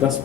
10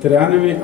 93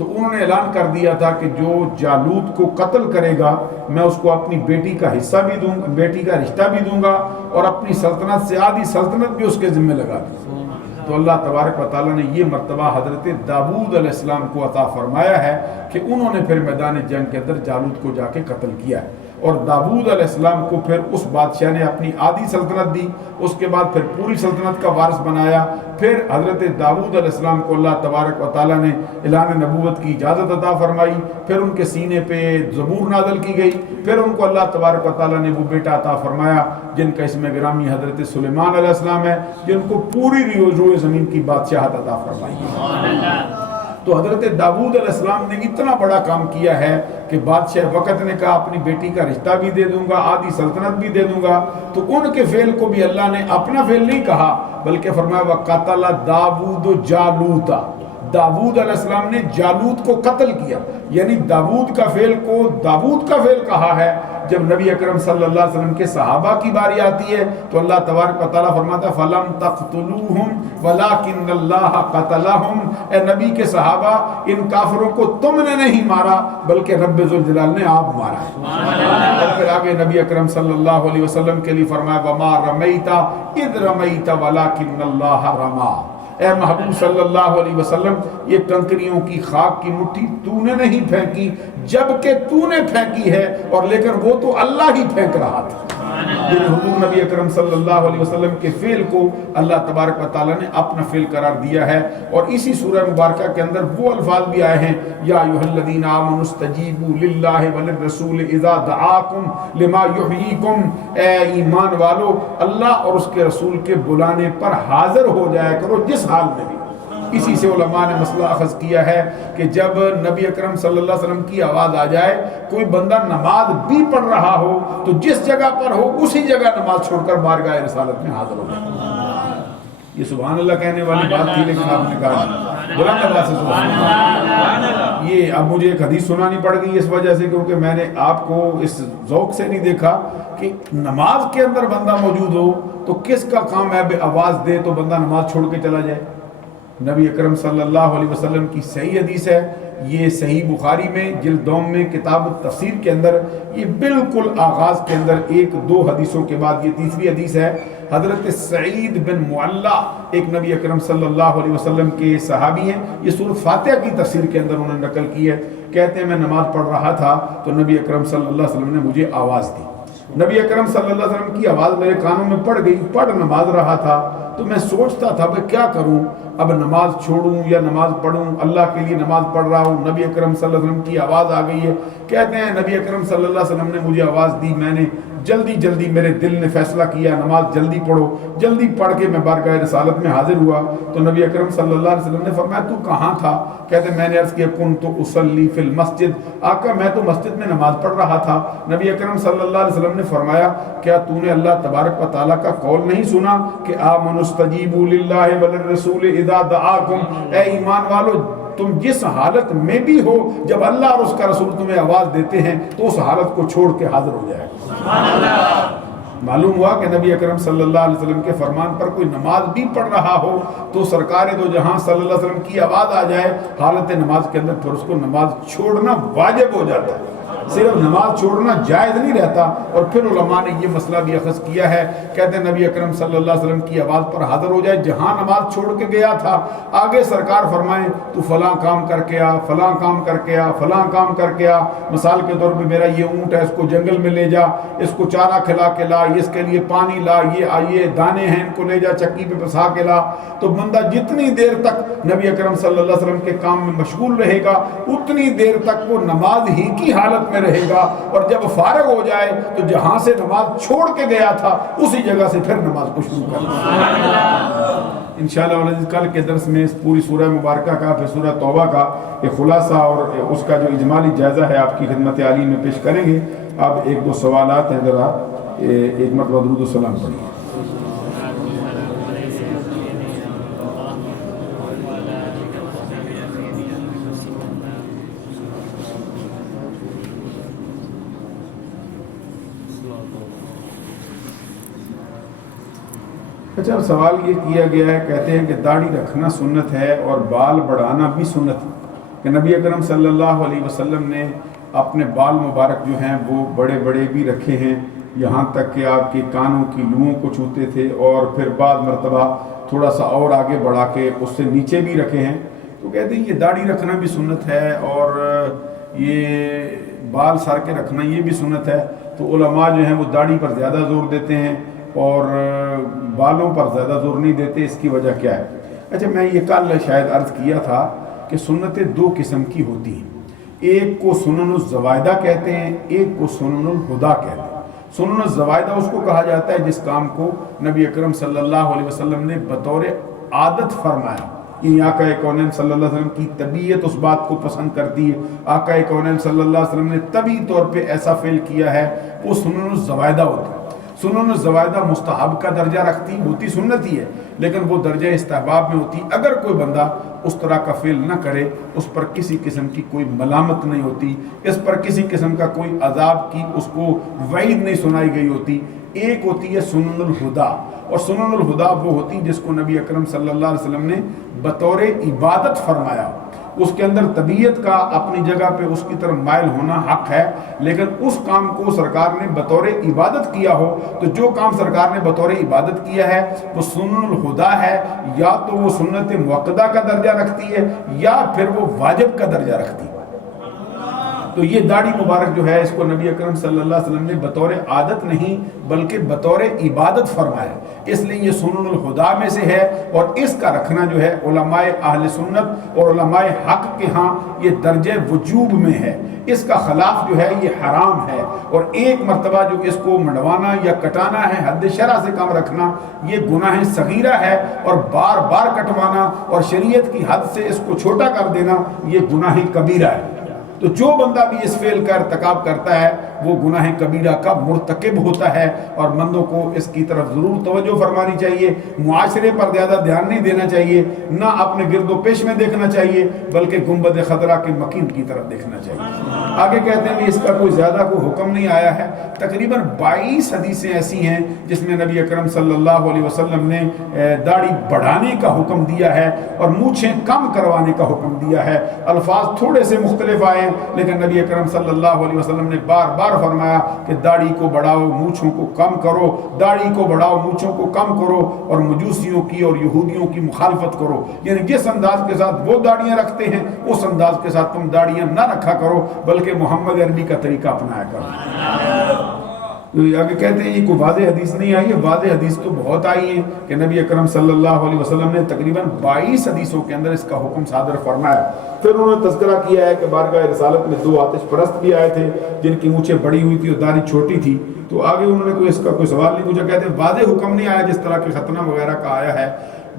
تو انہوں نے اعلان کر دیا تھا کہ جو جالوت کو قتل کرے گا میں اس کو اپنی بیٹی کا حصہ بھی دوں گا، بیٹی کا رشتہ بھی دوں گا، اور اپنی سلطنت سے آدھی سلطنت بھی اس کے ذمہ لگا دی۔ تو اللہ تبارک و تعالیٰ نے یہ مرتبہ حضرت داؤد علیہ السلام کو عطا فرمایا ہے کہ انہوں نے پھر میدان جنگ کے اندر جالوت کو جا کے قتل کیا ہے، اور داؤد علیہ السلام کو پھر اس بادشاہ نے اپنی آدھی سلطنت دی، اس کے بعد پھر پوری سلطنت کا وارث بنایا۔ پھر حضرت داؤد علیہ السلام کو اللہ تبارک و تعالیٰ نے اعلان نبوت کی اجازت عطا فرمائی، پھر ان کے سینے پہ زبور نازل کی گئی، پھر ان کو اللہ تبارک و تعالیٰ نے وہ بیٹا عطا فرمایا جن کا اسم گرامی حضرت سلیمان علیہ السلام ہے، جن کو پوری روئے زمین کی بادشاہت عطا فرمائی۔ تو حضرت داؤد علیہ السلام نے اتنا بڑا کام کیا ہے کہ بادشاہ وقت نے کہا اپنی بیٹی کا رشتہ بھی دے دوں گا، آدھی سلطنت بھی دے دوں گا، تو ان کے فعل کو بھی اللہ نے اپنا فعل نہیں کہا بلکہ فرمایا وَقَتَلَ داؤد جالوت، داؤد علیہ السلام نے جالوت کو قتل کیا، یعنی داؤد کا فعل کو داؤد کا فعل کہا ہے۔ جب نبی اکرم صلی اللہ علیہ وسلم کے صحابہ کی باری آتی ہے تو اللہ تبارک و تعالیٰ فرماتا ہے فَلَمْ تَقْتُلُوهُمْ وَلَكِنَّ اللَّهَ قَتَلَهُمْ، اے نبی کے صحابہ ان کافروں کو تم نے نہیں مارا بلکہ رب ذوالجلال نے آپ مارا ہے۔ اور پھر آگے نبی اکرم صلی اللہ علیہ وسلم کے لیے فرمایا وَمَا رَمَيْتَ إِذْ رَمَيْتَ وَلَكِنَّ اللَّهَ رَمَى، اے محبوب صلی اللہ علیہ وسلم یہ کنکریوں کی خاک کی مٹھی تو نے نہیں پھینکی جبکہ تو نے پھینکی ہے، اور لیکن وہ تو اللہ ہی پھینک رہا تھا۔ یعنی حضور نبی اکرم صلی اللہ علیہ وسلم کے فعل کو اللہ تبارک و تعالیٰ نے اپنا فعل قرار دیا ہے، اور اسی سورہ مبارکہ کے اندر وہ الفاظ بھی آئے ہیں یا ایھا الذین آمنوا استجیبوا للہ وللرسول اذا دعاکم لما یحییکم، اے ایمان والو اللہ اور اس کے رسول کے بلانے پر حاضر ہو جایا کرو جس حال میں بھی۔ اسی سے علماء نے مسئلہ اخذ کیا ہے کہ جب نبی اکرم صلی اللہ علیہ وسلم کی آواز آ جائے، کوئی بندہ نماز بھی پڑھ رہا ہو تو جس جگہ پر ہو اسی جگہ نماز چھوڑ کر بارگاہ رسالت میں حاضر ہو جائے۔ یہ سبحان اللہ کہنے والی بات تھی، لیکن آپ نے کہا بلند آواز سے سبحان اللہ۔ یہ اب مجھے ایک حدیث سنانی پڑ گئی اس وجہ سے کیونکہ میں نے آپ کو اس ذوق سے نہیں دیکھا کہ نماز کے اندر بندہ موجود ہو تو کس کا کام ہے بے آواز دے تو بندہ نماز چھوڑ کے چلا جائے۔ نبی اکرم صلی اللہ علیہ وسلم کی صحیح حدیث ہے، یہ صحیح بخاری میں جلد دوم میں کتاب التفسیر کے اندر یہ بالکل آغاز کے اندر ایک دو حدیثوں کے بعد یہ تیسری حدیث ہے۔ حضرت سعید بن معلّہ ایک نبی اکرم صلی اللہ علیہ وسلم کے صحابی ہیں، یہ سورۃ فاتحہ کی تفسیر کے اندر انہوں نے نقل کی ہے، کہتے ہیں میں نماز پڑھ رہا تھا تو نبی اکرم صلی اللہ علیہ وسلم نے مجھے آواز دی، نبی اکرم صلی اللہ علیہ وسلم کی آواز میرے کانوں میں پڑ گئی، پڑھ نماز رہا تھا تو میں سوچتا تھا بھئی کیا کروں، اب نماز چھوڑوں یا نماز پڑھوں، اللہ کے لیے نماز پڑھ رہا ہوں، نبی اکرم صلی اللہ علیہ وسلم کی آواز آ گئی ہے۔ کہتے ہیں نبی اکرم صلی اللہ علیہ وسلم نے مجھے آواز دی، میں نے جلدی میرے دل نے فیصلہ کیا نماز جلدی پڑھو، جلدی پڑھ کے میں بارگاہ رسالت میں حاضر ہوا تو نبی اکرم صلی اللہ علیہ وسلم نے فرمایا تو کہاں تھا؟ کہتے ہیں میں نے عرض کیا کنت اصلی فی المسجد، آقا میں تو مسجد میں نماز پڑھ رہا تھا۔ نبی اکرم صلی اللہ علیہ وسلم نے فرمایا کیا تو نے اللہ تبارک و تعالیٰ کا قول نہیں سنا کہ آمنوا استجیبوا للہ وللرسول اذا دعاکم، اے ایمان والو تم جس حالت میں بھی ہو جب اللہ اور اس کا رسول تمہیں آواز دیتے ہیں تو اس حالت کو چھوڑ کے حاضر ہو جائے۔ معلوم ہوا کہ نبی اکرم صلی اللہ علیہ وسلم کے فرمان پر کوئی نماز بھی پڑھ رہا ہو تو سرکار دو جہاں صلی اللہ علیہ وسلم کی آواز آ جائے حالت نماز کے اندر پھر اس کو نماز چھوڑنا واجب ہو جاتا ہے، صرف نماز چھوڑنا جائز نہیں رہتا۔ اور پھر علماء نے یہ مسئلہ بھی اخذ کیا ہے، کہتے ہیں نبی اکرم صلی اللہ علیہ وسلم کی آواز پر حاضر ہو جائے، جہاں نماز چھوڑ کے گیا تھا آگے سرکار فرمائیں تو فلاں کام کر کے آ، فلاں کام کر کے آ، فلاں کام کر کے آ، مثال کے طور پہ میرا یہ اونٹ ہے اس کو جنگل میں لے جا، اس کو چارہ کھلا کے لا، اس کے لیے پانی لا، یہ دانے ہیں ان کو لے جا چکی پہ پسا کے لا۔ تو بندہ جتنی دیر تک نبی اکرم صلی اللہ علیہ وسلم کے کام میں مشغول رہے گا اتنی دیر تک وہ نماز ہی کی حالت میں رہے گا، اور جب فارغ ہو جائے تو جہاں سے نماز چھوڑ کے گیا تھا اسی جگہ سے پھر نماز کو شروع کرنا۔ انشاءاللہ کل کے درس میں اس پوری سورہ مبارکہ کا پھر سورہ توبہ کا ایک خلاصہ اور اس کا جو اجمالی جائزہ ہے آپ کی خدمت عالی میں پیش کریں گے۔ اب ایک دو سوالات ہیں، ذرا ایک مرتبہ درود و سلام پڑھیے۔ اچھا سوال یہ کیا گیا ہے، کہتے ہیں کہ داڑھی رکھنا سنت ہے اور بال بڑھانا بھی سنت ہے، کہ نبی اکرم صلی اللہ علیہ وسلم نے اپنے بال مبارک جو ہیں وہ بڑے بڑے بھی رکھے ہیں، یہاں تک کہ آپ کے کانوں کی لوؤں کو چھوتے تھے، اور پھر بعض مرتبہ تھوڑا سا اور آگے بڑھا کے اس سے نیچے بھی رکھے ہیں۔ تو کہتے ہیں یہ داڑھی رکھنا بھی سنت ہے اور یہ بال سر کے رکھنا یہ بھی سنت ہے۔ تو علماء جو ہیں وہ داڑھی پر زیادہ زور دیتے ہیں اور بالوں پر زیادہ زور نہیں دیتے۔ اس کی وجہ کیا ہے؟ اچھا، میں یہ کل شاید عرض کیا تھا کہ سنتیں دو قسم کی ہوتی ہیں، ایک کو سنن الزوائدہ کہتے ہیں، ایک کو سنن الہدا کہتے ہیں۔ سنن الزوائدہ اس کو کہا جاتا ہے جس کام کو نبی اکرم صلی اللہ علیہ وسلم نے بطور عادت فرمایا، یعنی آقا کونین صلی اللہ علیہ وسلم کی طبیعت اس بات کو پسند کرتی ہے، آقا کونین صلی اللہ علیہ وسلم نے طبی طور پہ ایسا فعل کیا ہے، وہ سنن الزوائدہ ہوتا ہے۔ سنن الزوائدہ مستحب کا درجہ رکھتی ہوتی، سنت ہی ہے، لیکن وہ درجہ استحباب میں ہوتی۔ اگر کوئی بندہ اس طرح کا فعل نہ کرے، اس پر کسی قسم کی کوئی ملامت نہیں ہوتی، اس پر کسی قسم کا کوئی عذاب کی اس کو وعید نہیں سنائی گئی ہوتی۔ ایک ہوتی ہے سنن الہدا، اور سنن الہدا وہ ہوتی جس کو نبی اکرم صلی اللہ علیہ وسلم نے بطور عبادت فرمایا۔ اس کے اندر طبیعت کا اپنی جگہ پہ اس کی طرف مائل ہونا حق ہے، لیکن اس کام کو سرکار نے بطور عبادت کیا ہو، تو جو کام سرکار نے بطور عبادت کیا ہے وہ سنن الہدا ہے، یا تو وہ سنت مؤکدہ کا درجہ رکھتی ہے یا پھر وہ واجب کا درجہ رکھتی ہے۔ تو یہ داڑھی مبارک جو ہے اس کو نبی اکرم صلی اللہ علیہ وسلم نے بطور عادت نہیں بلکہ بطور عبادت فرمایا، اس لیے یہ سنن الہدا میں سے ہے، اور اس کا رکھنا جو ہے علماء اہل سنت اور علماء حق کے ہاں یہ درجہ وجوب میں ہے، اس کا خلاف جو ہے یہ حرام ہے، اور ایک مرتبہ جو اس کو منڈوانا یا کٹانا ہے، حد شرع سے کم رکھنا، یہ گناہ صغیرہ ہے، اور بار بار کٹوانا اور شریعت کی حد سے اس کو چھوٹا کر دینا یہ گناہ کبیرہ ہے۔ تو جو بندہ بھی اس فعل کا ارتکاب کرتا ہے وہ گناہ کبیرہ کا مرتکب ہوتا ہے، اور بندوں کو اس کی طرف ضرور توجہ فرمانی چاہیے، معاشرے پر زیادہ دھیان نہیں دینا چاہیے، نہ اپنے گرد و پیش میں دیکھنا چاہیے، بلکہ گنبد خضرا کے مکین کی طرف دیکھنا چاہیے۔ آگے کہتے ہیں کہ اس کا کوئی زیادہ کوئی حکم نہیں آیا ہے، تقریباً 22 حدیثیں ایسی ہیں جس میں نبی اکرم صلی اللہ علیہ وسلم نے داڑھی بڑھانے کا حکم دیا ہے اور مونچھیں کم کروانے کا حکم دیا ہے۔ الفاظ تھوڑے سے مختلف آئے لیکن نبی اکرم صلی اللہ علیہ وسلم نے بار بار فرمایا کہ داڑھی کو بڑھاؤ، مونچھوں کو کم کرو، داڑھی کو بڑھاؤ، مونچھوں کو کم کرو، اور مجوسیوں کی اور یہودیوں کی مخالفت کرو، یعنی جس انداز کے ساتھ وہ داڑیاں رکھتے ہیں اس انداز کے ساتھ تم داڑیاں نہ رکھا کرو، بلکہ محمد عربی کا طریقہ اپنایا کرو۔ آگے کہتے ہیں یہ کوئی واضح حدیث نہیں آئی ہے، واضح حدیث تو بہت آئی ہیں کہ نبی اکرم صلی اللہ علیہ وسلم نے تقریباً 22 حدیثوں کے اندر اس کا حکم صادر فرمایا۔ پھر انہوں نے تذکرہ کیا ہے کہ بارگاہ رسالت میں 2 آتش پرست بھی آئے تھے جن کی مونچھیں بڑی ہوئی تھی اور داڑھی چھوٹی تھی، تو آگے انہوں نے اس کا کوئی سوال نہیں پوچھا۔ کہتے ہیں واضح حکم نہیں آیا جس طرح کے ختنہ وغیرہ کا آیا ہے،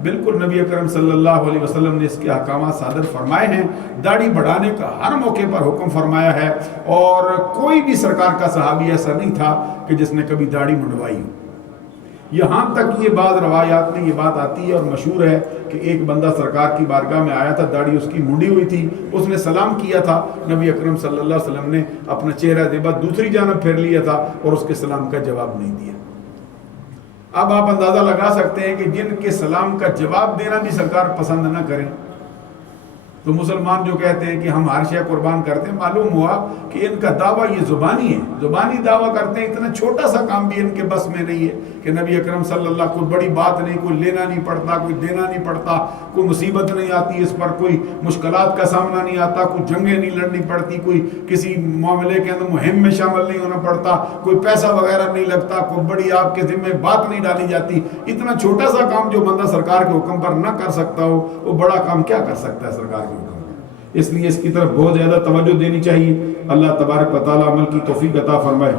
بالکل نبی اکرم صلی اللہ علیہ وسلم نے اس کے احکامات صادر فرمائے ہیں، داڑھی بڑھانے کا ہر موقع پر حکم فرمایا ہے، اور کوئی بھی سرکار کا صحابی ایسا نہیں تھا کہ جس نے کبھی داڑھی منڈوائی ہو۔ یہاں تک یہ بعض روایات میں یہ بات آتی ہے اور مشہور ہے کہ ایک بندہ سرکار کی بارگاہ میں آیا تھا، داڑھی اس کی منڈی ہوئی تھی، اس نے سلام کیا تھا، نبی اکرم صلی اللہ علیہ وسلم نے اپنا چہرہ دیبا دوسری جانب پھیر لیا تھا اور اس کے سلام کا جواب نہیں دیا۔ اب آپ اندازہ لگا سکتے ہیں کہ جن کے سلام کا جواب دینا بھی سرکار پسند نہ کریں، تو مسلمان جو کہتے ہیں کہ ہم ہر شے قربان کرتے ہیں، معلوم ہوا کہ ان کا دعویٰ یہ زبانی ہے، زبانی دعویٰ کرتے ہیں، اتنا چھوٹا سا کام بھی ان کے بس میں نہیں ہے کہ نبی اکرم صلی اللہ، کوئی بڑی بات نہیں، کوئی لینا نہیں پڑتا، کوئی دینا نہیں پڑتا، کوئی مصیبت نہیں آتی اس پر، کوئی مشکلات کا سامنا نہیں آتا، کوئی جنگیں نہیں لڑنی پڑتی، کوئی کسی معاملے کے اندر مہم میں شامل نہیں ہونا پڑتا، کوئی پیسہ وغیرہ نہیں لگتا، کوئی بڑی آپ کے ذمہ بات نہیں ڈالی جاتی۔ اتنا چھوٹا سا کام جو بندہ سرکار کے حکم پر نہ کر سکتا ہو، وہ بڑا کام کیا کر سکتا ہے سرکار کے حکم پر؟ اس لیے اس کی طرف بہت زیادہ توجہ دینی چاہیے۔ اللہ تبارک و تعالیٰ عمل کی توفیق عطا فرمائے۔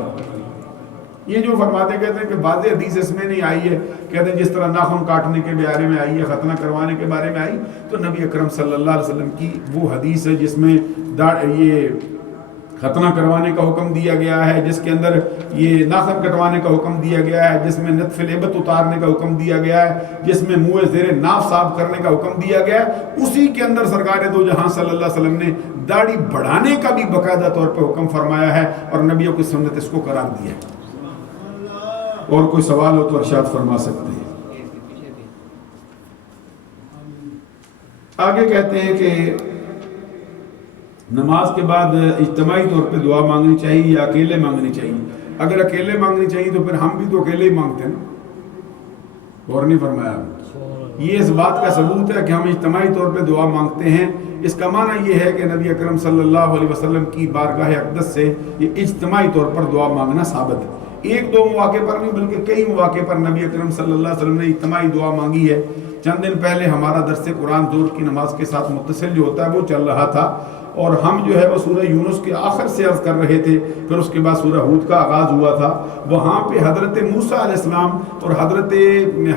یہ جو فرماتے کہتے ہیں کہ واضح حدیث اس میں نہیں آئی ہے، کہتے ہیں جس طرح ناخن کاٹنے کے بارے میں آئی ہے، ختنہ کروانے کے بارے میں آئی، تو نبی اکرم صلی اللہ علیہ وسلم کی وہ حدیث ہے جس میں یہ ختنہ کروانے کا حکم دیا گیا ہے، جس کے اندر یہ ناخن کٹوانے کا حکم دیا گیا ہے، جس میں نطف الابط اتارنے کا حکم دیا گیا ہے، جس میں منہ زیر ناف صاف کرنے کا حکم دیا گیا ہے، اسی کے اندر سرکار دو جہاں صلی اللہ علیہ وسلم نے داڑھی بڑھانے کا بھی باقاعدہ طور پہ حکم فرمایا ہے، اور نبیوں کی سنت اس کو قرار دیا ہے۔ اور کوئی سوال ہو تو ارشاد فرما سکتے ہیں۔ آگے کہتے ہیں کہ نماز کے بعد اجتماعی طور پہ دعا مانگنی چاہیے یا اکیلے مانگنی چاہیے؟ اگر اکیلے مانگنی چاہیے تو پھر ہم بھی تو اکیلے ہی مانگتے ہیں نا، غور نہیں فرمایا؟ یہ اس بات کا ثبوت ہے کہ ہم اجتماعی طور پہ دعا مانگتے ہیں۔ اس کا معنی یہ ہے کہ نبی اکرم صلی اللہ علیہ وسلم کی بارگاہ اقدس سے یہ اجتماعی طور پر دعا مانگنا ثابت ہے۔ ایک دو مواقع پر نہیں بلکہ کئی مواقع پر نبی اکرم صلی اللہ علیہ وسلم نے اجتماعی دعا مانگی ہے۔ چند دن پہلے ہمارا درس قرآن ظہر کی نماز کے ساتھ متصل جو ہوتا ہے وہ چل رہا تھا، اور ہم جو ہے وہ سورہ یونس کے آخر سے عرض کر رہے تھے، پھر اس کے بعد سورہ ہود کا آغاز ہوا تھا۔ وہاں پہ حضرت موسیٰ علیہ السلام اور حضرت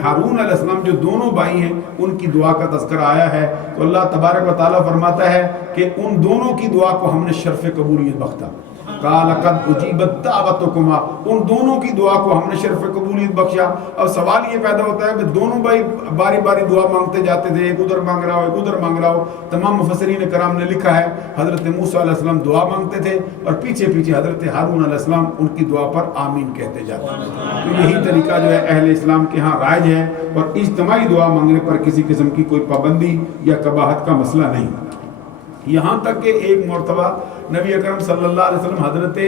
ہارون علیہ السلام جو دونوں بھائی ہیں ان کی دعا کا تذکرہ آیا ہے، تو اللہ تبارک و تعالیٰ فرماتا ہے کہ ان دونوں کی دعا کو ہم نے شرف قبولیت بخشا۔ قال قد اجیبت دعوتکما، ان دونوں کی دعا کو ہم نے شرف قبولیت بخشا۔ اب سوال یہ پیدا ہوتا ہے کہ دونوں بھائی باری باری دعا مانگتے جاتے تھے، ایک ادھر مانگ رہا ہو ایک ادھر مانگ رہا ہو۔ تمام مفسرین کرام نے لکھا ہے حضرت موسیٰ علیہ السلام دعا مانگتے تھے اور پیچھے پیچھے حضرت ہارون علیہ السلام ان کی دعا پر آمین کہتے جاتے ہیں۔ تو یہی طریقہ جو ہے اہل اسلام کے ہاں رائج ہے، اور اجتماعی دعا مانگنے پر کسی قسم کی کوئی پابندی یا قباحت کا مسئلہ نہیں۔ یہاں تک کہ ایک مرتبہ نبی اکرم صلی اللہ علیہ وسلم حضرت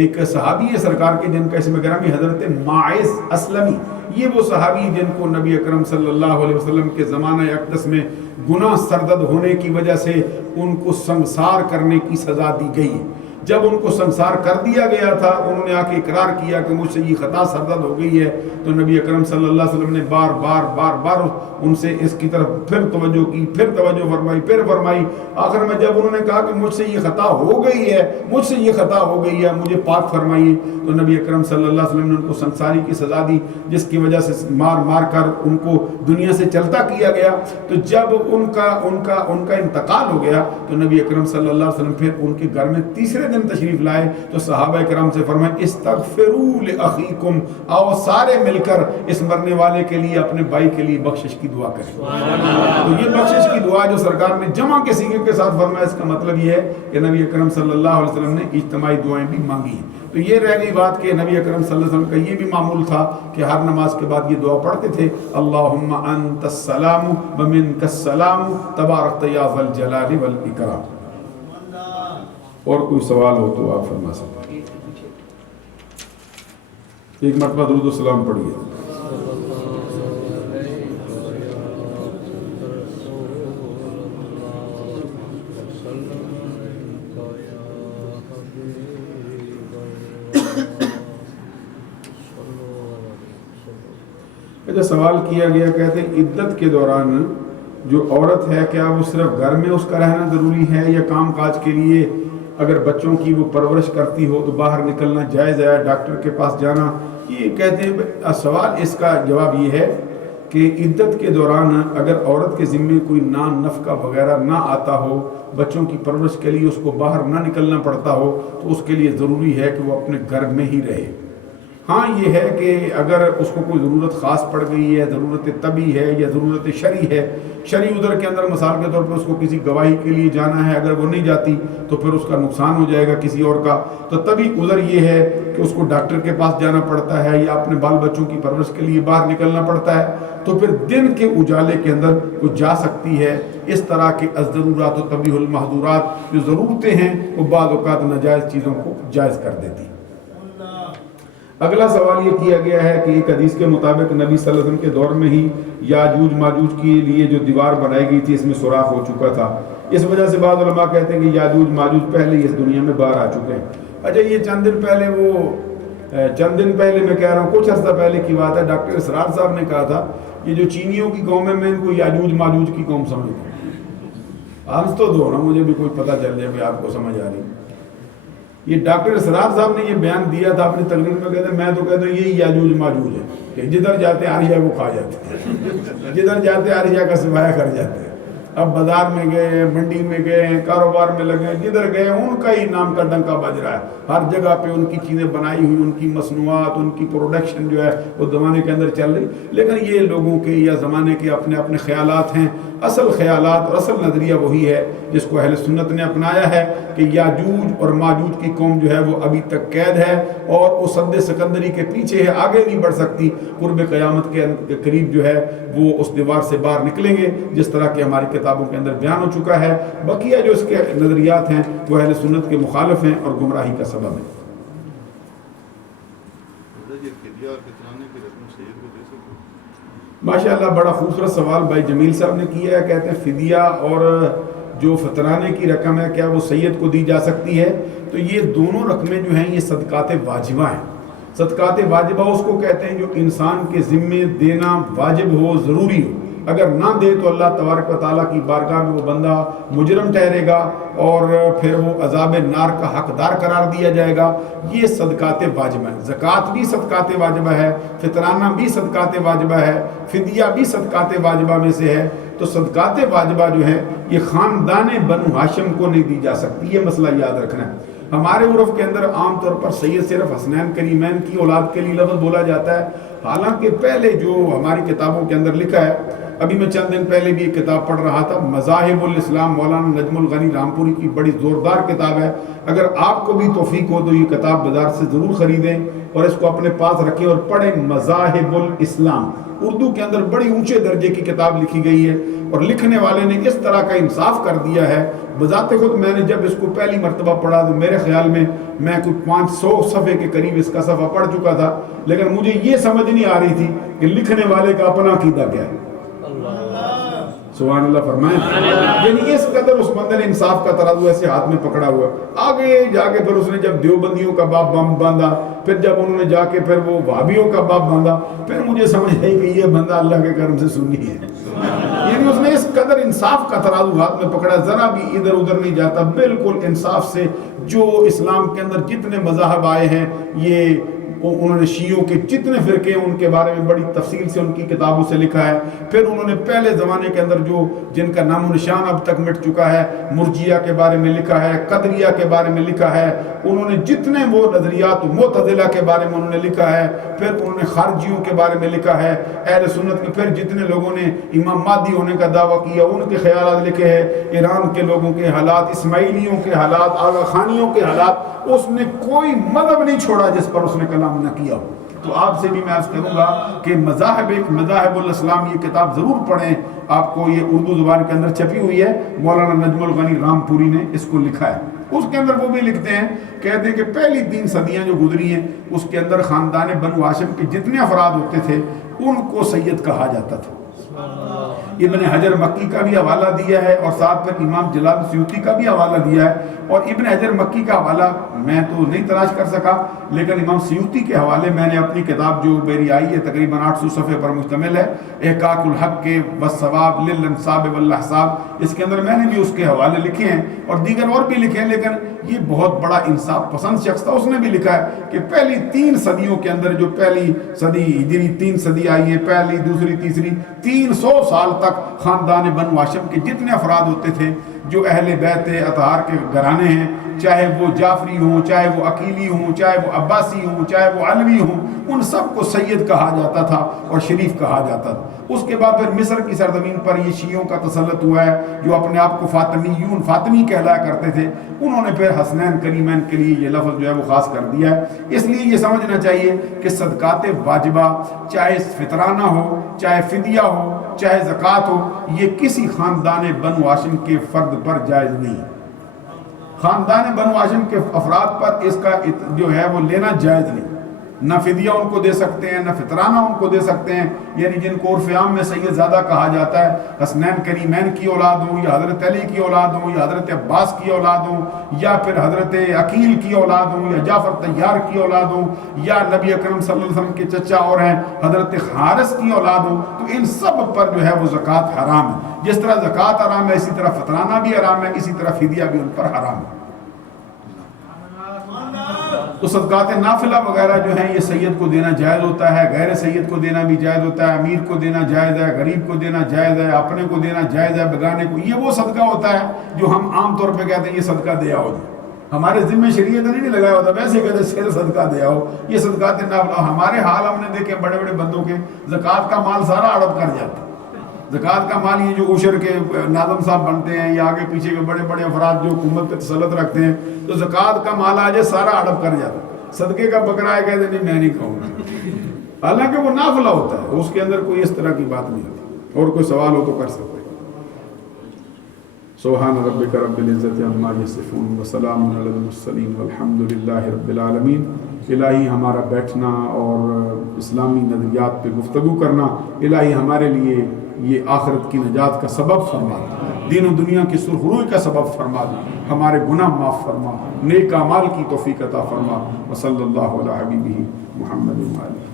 ایک صحابی ہے سرکار کے جن کا اسم گرامی حضرت ماعز اسلمی، یہ وہ صحابی جن کو نبی اکرم صلی اللہ علیہ وسلم کے زمانہ اقدس میں گناہ سرزد ہونے کی وجہ سے ان کو سنسار کرنے کی سزا دی گئی۔ جب ان کو سنسار کر دیا گیا تھا، انہوں نے آ کے اقرار کیا کہ مجھ سے یہ خطا سرزد ہو گئی ہے، تو نبی اکرم صلی اللہ علیہ وسلم نے بار بار ان سے اس کی طرف پھر توجہ کی، پھر توجہ فرمائی۔ آخر میں جب انہوں نے کہا کہ مجھ سے یہ خطا ہو گئی ہے، مجھے پاک فرمائیے، تو نبی اکرم صلی اللہ علیہ وسلم نے ان کو سنساری کی سزا دی، جس کی وجہ سے مار کر ان کو دنیا سے چلتا کیا گیا۔ تو جب ان کا انتقال ہو گیا تو نبی اکرم صلی اللہ علیہ وسلم پھر ان کے گھر میں تیسرے دن تشریف لائے تو صحابہ کرام سے فرمائے استغفروا لاخیکم، آؤ سارے مل کر اس مرنے والے کے لیے، اپنے بھائی کے لیے بخشش کی دعا کریں۔ تو یہ بخشش کی دعا جو سرکار نے جمع کے سیغے کے ساتھ فرمایا، اس کا مطلب یہ ہے کہ نبی اکرم صلی اللہ علیہ وسلم نے اجتماعی دعائیں بھی مانگی ہیں۔ تو یہ رہ گئی بات کہ نبی اکرم صلی اللہ علیہ وسلم کا یہ بھی معمول تھا کہ ہر نماز کے بعد یہ دعا پڑھتے تھے، اللہم انت السلام ومنک السلام تبارکت یا ذا الجلال والاکرام۔ اور کوئی سوال ہو تو آپ فرما سکتے ہیں۔ ایک مرتبہ درود و سلام پڑھیے۔ اچھا، سوال کیا گیا، کہتے ہیں عدت کے دوران جو عورت ہے کیا وہ صرف گھر میں اس کا رہنا ضروری ہے، یا کام کاج کے لیے اگر بچوں کی وہ پرورش کرتی ہو تو باہر نکلنا جائز ہے، ڈاکٹر کے پاس جانا؟ یہ کہتے ہیں سوال، اس کا جواب یہ ہے کہ عدت کے دوران اگر عورت کے ذمے کوئی نان نفقہ وغیرہ نہ آتا ہو، بچوں کی پرورش کے لیے اس کو باہر نہ نکلنا پڑتا ہو، تو اس کے لیے ضروری ہے کہ وہ اپنے گھر میں ہی رہے۔ ہاں یہ ہے کہ اگر اس کو کوئی ضرورت خاص پڑ گئی ہے، ضرورت طبی ہے یا ضرورت شرعی ہے، شرعی ادھر کے اندر مثال کے طور پر اس کو کسی گواہی کے لیے جانا ہے، اگر وہ نہیں جاتی تو پھر اس کا نقصان ہو جائے گا کسی اور کا، تو تبھی ادھر یہ ہے کہ اس کو ڈاکٹر کے پاس جانا پڑتا ہے یا اپنے بال بچوں کی پرورش کے لیے باہر نکلنا پڑتا ہے، تو پھر دن کے اجالے کے اندر وہ جا سکتی ہے۔ اس طرح کے الضرورات و تبیح المحظورات جو ضرورتیں ہیں وہ بعض اوقات ناجائز چیزوں کو جائز کر دیتی۔ اگلا سوال یہ کیا گیا ہے کہ ایک حدیث کے مطابق نبی صلی اللہ علیہ وسلم کے دور میں ہی یاجوج ماجوج کے لیے جو دیوار بنائی گئی تھی اس میں سوراخ ہو چکا تھا، اس وجہ سے بعض علماء کہتے ہیں کہ یاجوج ماجوج پہلے ہی اس دنیا میں باہر آ چکے ہیں۔ اچھا، یہ چند دن پہلے میں کہہ رہا ہوں، کچھ عرصہ پہلے کی بات ہے، ڈاکٹر اسرار صاحب نے کہا تھا یہ جو چینیوں کی قوم ہے میں ان کو یاجوج ماجوج کی قوم سمجھتا ہوں۔ آج تو دو نا، مجھے بھی کوئی پتہ چل جائے کہ آپ کو سمجھ آ رہی۔ یہ ڈاکٹر اسرار صاحب نے یہ بیان دیا تھا اپنی تقریر میں، کہتے ہیں میں تو کہتا ہوں یہی یاجوج ماجوج ہے کہ جدھر جاتے ہیں عائشہ کو کھا جاتے ہیں، جدھر جاتے عائشہ کا سفایا کر جاتے ہیں۔ اب بازار میں گئے، منڈی میں گئے، کاروبار میں لگے، جدھر گئے ان کا ہی نام کا ڈنکا بج رہا ہے، ہر جگہ پہ ان کی چیزیں بنائی ہوئی، ان کی مصنوعات، ان کی پروڈکشن جو ہے وہ زمانے کے اندر چل رہی۔ لیکن یہ لوگوں کے یا زمانے کے اپنے اپنے خیالات ہیں۔ اصل خیالات اور اصل نظریہ وہی ہے جس کو اہل سنت نے اپنایا ہے کہ یاجوج اور ماجوج کی قوم جو ہے وہ ابھی تک قید ہے اور وہ سد سکندری کے پیچھے ہے، آگے نہیں بڑھ سکتی۔ قرب قیامت کے قریب جو ہے وہ اس دیوار سے باہر نکلیں گے، جس طرح کہ ہماری کتابوں کے اندر بیان ہو چکا ہے. بقیہ جو اس کے نظریات ہیں وہ اہل سنت کے مخالف ہیں اور گمراہی کا سبب ہیں. ماشاء اللہ بڑا خوبصورت سوال بھائی جمیل صاحب نے کیا ہے. کہتے ہیں فدیہ اور جو فطرانے کی رقم ہے کیا وہ سید کو دی جا سکتی ہے؟ تو یہ دونوں رقمیں جو ہیں یہ صدقات واجبہ ہیں. صدقات واجبہ اس کو کہتے ہیں جو انسان کے ذمے دینا واجب ہو، ضروری ہو. اگر نہ دے تو اللہ تبارک و تعالیٰ کی بارگاہ میں وہ بندہ مجرم ٹھہرے گا اور پھر وہ عذاب نار کا حقدار قرار دیا جائے گا. یہ صدقات واجبہ ہیں. زکوٰۃ بھی صدقات واجبہ ہے، فطرانہ بھی صدقات واجبہ ہے، فدیہ بھی صدقات واجبہ میں سے ہے. تو صدقات واجبہ جو ہے یہ خاندان بنو ہاشم کو نہیں دی جا سکتی. یہ مسئلہ یاد رکھنا ہے. ہمارے عرف کے اندر عام طور پر سید صرف حسنین کریمین کی اولاد کے لیے لفظ بولا جاتا ہے، حالانکہ پہلے جو ہماری کتابوں کے اندر لکھا ہے، ابھی میں چند دن پہلے بھی ایک کتاب پڑھ رہا تھا، مذاہب الاسلام، مولانا نجم الغنی رامپوری کی بڑی زوردار کتاب ہے. اگر آپ کو بھی توفیق ہو تو یہ کتاب بازار سے ضرور خریدیں اور اس کو اپنے پاس رکھیں اور پڑھیں. مذاہب الاسلام اردو کے اندر بڑی اونچے درجے کی کتاب لکھی گئی ہے اور لکھنے والے نے اس طرح کا انصاف کر دیا ہے. بذات خود میں نے جب اس کو پہلی مرتبہ پڑھا تو میرے خیال میں کوئی 500 صفحے کے قریب اس کا صفحہ پڑھ چکا تھا، لیکن مجھے یہ سمجھ نہیں آ رہی تھی کہ لکھنے والے کا اپنا عقیدہ کیا ہے. سبحان اللہ فرمائیں. یعنی اس قدر اس بندے نے انصاف کا ترازو ایسے ہاتھ میں پکڑا ہوا. آگے جا کے پھر اس نے جب دیوبندیوں کا باب باندھا، پھر جب انہوں نے جا کے پھر وہ وہابیوں کا باب باندھا، پھر مجھے سمجھ آئی کہ یہ بندہ اللہ کے کرم سے سنی ہے. یعنی اس نے اس قدر انصاف کا ترازو ہاتھ میں پکڑا، ذرا بھی ادھر ادھر نہیں جاتا، بالکل انصاف سے. جو اسلام کے اندر جتنے مذاہب آئے ہیں، یہ انہوں نے شیعوں کے جتنے فرقے ہیں ان کے بارے میں بڑی تفصیل سے ان کی کتابوں سے لکھا ہے. پھر انہوں نے پہلے زمانے کے اندر جو جن کا نام و نشان اب تک مٹ چکا ہے، مرجیہ کے بارے میں لکھا ہے، قدریہ کے بارے میں لکھا ہے. انہوں نے جتنے وہ نظریات، معتزلہ کے بارے میں انہوں نے لکھا ہے. پھر انہوں نے خارجیوں کے بارے میں لکھا ہے، اہل سنت کے. پھر جتنے لوگوں نے امام مہدی ہونے کا دعویٰ کیا ان کے خیالات لکھے ہیں، ایران کے لوگوں کے حالات، اسماعیلیوں کے حالات، آغا خانیوں کے حالات. اس نے کوئی مذہب نہیں چھوڑا جس پر اس نے کلام نہ کیا ہو. تو آپ سے بھی میں عرض کروں گا کہ مذاہب الاسلام یہ کتاب ضرور پڑھیں. آپ کو یہ اردو زبان کے اندر چھپی ہوئی ہے، مولانا نجم الغنی رامپوری نے اس کو لکھا ہے. اس کے اندر وہ بھی لکھتے ہیں، کہتے ہیں کہ پہلی 3 صدیاں جو گزری ہیں اس کے اندر خاندان بنو ہاشم کے جتنے افراد ہوتے تھے ان کو سید کہا جاتا تھا. ابن حجر مکی کا بھی حوالہ دیا ہے اور ساتھ پر امام جلال سیوطی کا بھی حوالہ دیا ہے. اور ابن حجر مکی کا حوالہ میں تو نہیں تلاش کر سکا، لیکن امام سیوطی کے حوالے میں نے اپنی کتاب جو میری آئی ہے تقریباً 800 صفحے پر مشتمل ہے، احقاق الحق کے والثواب للانصاب والاحساب، اس کے اندر میں نے بھی اس کے حوالے لکھے ہیں اور دیگر اور بھی لکھے ہیں. لیکن یہ بہت بڑا انصاف پسند شخص تھا. اس نے بھی لکھا ہے کہ پہلی 3 صدیوں کے اندر، جو پہلی صدی ہجری 3 صدی آئی ہے، پہلی، دوسری، تیسری، 300 سال تک خاندان بنو ہاشم کے جتنے افراد ہوتے تھے جو اہل بیت اطہار کے گھرانے ہیں، چاہے وہ جعفری ہوں، چاہے وہ عقیلی ہوں، چاہے وہ عباسی ہوں، چاہے وہ علوی ہوں، ان سب کو سید کہا جاتا تھا اور شریف کہا جاتا تھا. اس کے بعد پھر مصر کی سرزمین پر یہ شیعوں کا تسلط ہوا ہے جو اپنے آپ کو فاطمی کہلایا کرتے تھے. انہوں نے پھر حسنین کریمین کے لیے یہ لفظ جو ہے وہ خاص کر دیا ہے. اس لیے یہ سمجھنا چاہیے کہ صدقات واجبہ چاہے فطرانہ ہو، چاہے فدیہ ہو، چاہے زکوٰۃ ہو، یہ کسی خاندان بنو ہاشم کے فرد پر جائز نہیں. خاندان بنو ہاشم کے افراد پر اس کا جو ہے وہ لینا جائز نہیں. نہ فدیہ ان کو دے سکتے ہیں، نہ فطرانہ ان کو دے سکتے ہیں. یعنی جن کو عرف عام میں سید زادہ کہا جاتا ہے، حسنین کریمین کی اولاد ہوں، یا حضرت علی کی اولاد ہوں، یا حضرت عباس کی اولاد ہوں، یا پھر حضرت عقیل کی اولاد ہوں، یا جعفر طیار کی اولاد ہوں، یا نبی اکرم صلی اللہ علیہ وسلم کے چچا اور ہیں حضرت حارث کی اولاد ہوں، تو ان سب پر جو ہے وہ زکوٰۃ حرام ہے. جس طرح زکوٰۃ حرام ہے اسی طرح فطرانہ بھی حرام ہے، اسی طرح فدیہ بھی ان پر حرام ہے. تو صدقات نافلہ وغیرہ جو ہیں یہ سید کو دینا جائز ہوتا ہے، غیر سید کو دینا بھی جائز ہوتا ہے، امیر کو دینا جائز ہے، غریب کو دینا جائز ہے، اپنے کو دینا جائز ہے، بیگانے کو. یہ وہ صدقہ ہوتا ہے جو ہم عام طور پہ کہتے ہیں یہ صدقہ دیا ہو. ہمارے ذمہ شریعت نہیں لگایا ہوتا، ویسے کہتے ہیں سیر صدقہ دیا ہو. یہ صدقات نافلہ ہمارے حال ہم نے دیکھے بڑے بڑے بندوں کے زکوٰۃ کا مال سارا ہڑپ کر جاتا ہے. زکوٰۃ کا مال یہ جو عشر کے ناظم صاحب بنتے ہیں یا آگے پیچھے کے بڑے بڑے افراد جو حکومت پہ تسلط رکھتے ہیں، تو زکوٰۃ کا مال آ جائے سارا ہڑپ کر جاتا ہے. صدقے کا بکرا ہے کہتے نہیں میں نہیں کہوں گا، حالانکہ وہ نافلہ ہوتا ہے، اس کے اندر کوئی اس طرح کی بات نہیں ہوتی. اور کوئی سوال ہو تو کر سکتے ہیں. سبحان ربک رب العزت عما یصفون وسلام علی المرسلین والحمد للہ رب العالمین۔ الہی ہمارا بیٹھنا اور اسلامی نظریات پہ گفتگو کرنا الہی ہمارے لیے یہ آخرت کی نجات کا سبب فرما، دین و دنیا کی سرخروئی کا سبب فرما، ہمارے گناہ معاف فرما، نیک اعمال کی توفیق عطا فرما۔ وصلی اللہ علی حبیبہ محمد وعلی